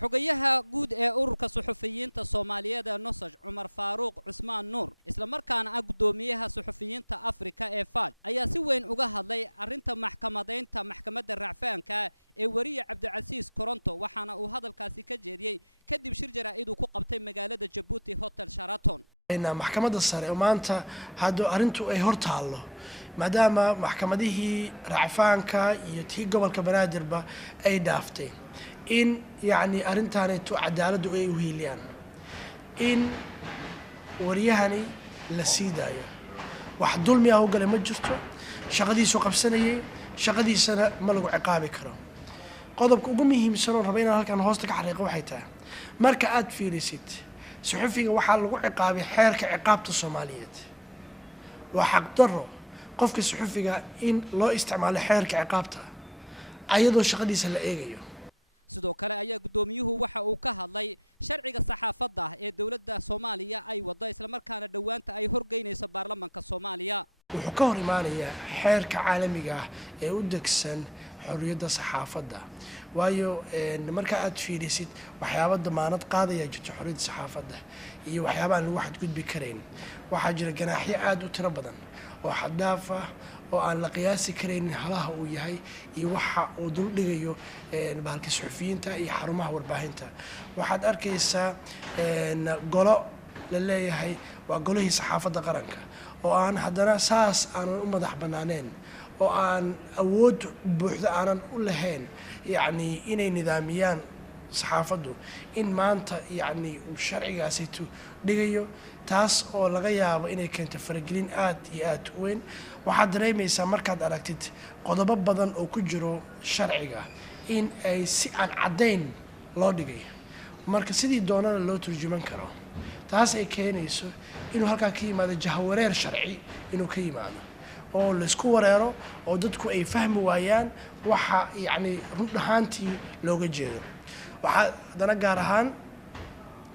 xogayaha guud ee ururka suxufiyiinta Soomaaliyeed ee Nosaj Cumar Faaruq Cusmaan Nuur isla markaana ah gudoomiyaha suxufiyiinta Afrika ee FAJ ayaa si weyn uga hadlay arinta maxkamadeynta maxkamadda racfaanka ee wariye Cabdicasiis Koronto waxaana uu hadalkaasi ka jeediyay kadib shir jaraa'id uu ku qabtay magaalada Djibouti Hotel Sheraton maxkamadda sare maanta hadda arintu ay hortaalo maadaama maxkamadihii racfaanka iyo tii gobolka Banaadirba ay dhaaftay in يعني أرنتاني تو عدالة وإيه وهيليان إن وريهاني لسيدايا واحد دول مياه وقال مجرته شغدي سوق بسنة شغدي سنة ملقو عقابي كرام قضبك وقومي هم سنة ربينا هالك أنا هوستك حريقة وحيتها مركات في ريسيت صحفي وحال عقابي حيرك عقابة الصوماليات وحق ضره قفك الصحفي إن لا استعمال حيرك عقابته أيضا شغدي سنة إيجيو sidoo kale ayaa gudoomiyuhu waxa uu ka hadlay sharciga saxaafadda ee dawladda Soomaaliya ay wado isla markaana dhawaanta ay horgeynayso baarlamaanka Soomaaliya wuxuu ka hor imaanayaa xeerka caalamiga ah ee u degsan xorriyadda saxaafadda waayo marka aad fiirisid waxyaabo damaanad qaadaya jirto xorriyadda saxaafadda iyo waxyaabo aan lagu xadgudbi karayn waxa jira ganaaxyo aad u tiro badan oo xad dhaaf ah oo aan la qiyaasi karayn halaha uu yahay iyo waxa uu dul dhigayo bahalka suxufiyiinta iyo xarumaha warbaahinta waxaad arkaysaa golo la leeyahay waa golihii saxaafadda qaranka oo aan haddana saas aanan u madax bannaaneen oo aan awood buuxda aanan u lahayn yacni inay nidaamiyaan saxaafaddu in maanta yacni uu sharcigaasitu dhigayo taas oo laga yaabo inay keento faragelin aad iyo aad u weyn waxaad dareemaysaa markaad aragtid qodobo badan oo ku jiro sharciga in ay si aan caddayn loo dhigay marka sidii doonana loo turjuman karo taas ay keenayso inuu halkaa ka yimaado jahawareer sharci inuu ka yimaado oo la isku wareero oo dadku ay fahmi waayaan waxa yacni run ahaantii looga jeedo waxaa haddana gaar ahaan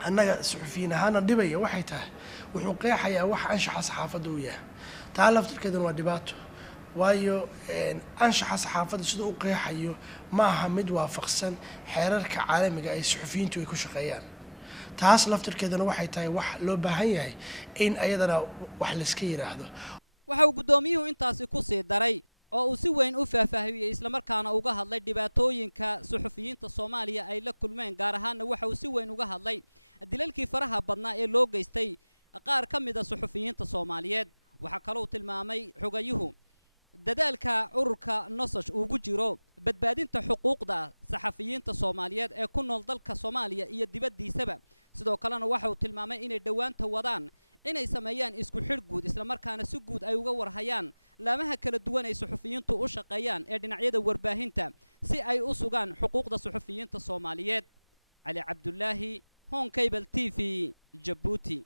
annaga suxufiyiin ahaana dhibaya waxay tahay wuxuu qeexayaa waxa anshaxa saxaafadda uu yahay taa laftirkeedana waa dhibaato waayo anshaxa saxaafadda siduu u qeexayo ma aha mid waafaqsan xeerarka caalamiga ay suxufiyiintu ay ku shaqeeyaan taas laftirkeedana waxay tahay wax loo baahan yahay in ayadana wax la iska yiraahdo waxa uu gudoomiyuhu intaasi ku sii daray oo uu si weyn u faahfaahiyay isla markaana uga hadlay dhibaatooyinka suxufiyiinta Soomaaliya ay la kulmeen gaar ahaan waxa uu si weyn uga hadlay dilalkii faraha badnaa ee loo geystay qaar ka mid ah suxufiyiinta Soomaaliyeed waxa kale uu tilmaamay xogayuhu dadaalka ururka Nosaj ugu jiro badbaadinta xuquuqda saxafiyiinta Soomaaliyeed ee ku nool dalka Soomaaliya iyo dibaddiisaba sidoo kalena waxa uu tilmaamay inay dhawaanta wadaan inay sameeyaan isku xir guud isla markaana si guud ay uga warhayaan laamaha kala duwan ay suxufiyiintu u shaqeeyaan ee dhinacyada warbaahinta si ay u sugaan xuquuqda suxufiyiinta Soomaaliyeed Ali Cabdullaahi Hon Cable TV Djibouti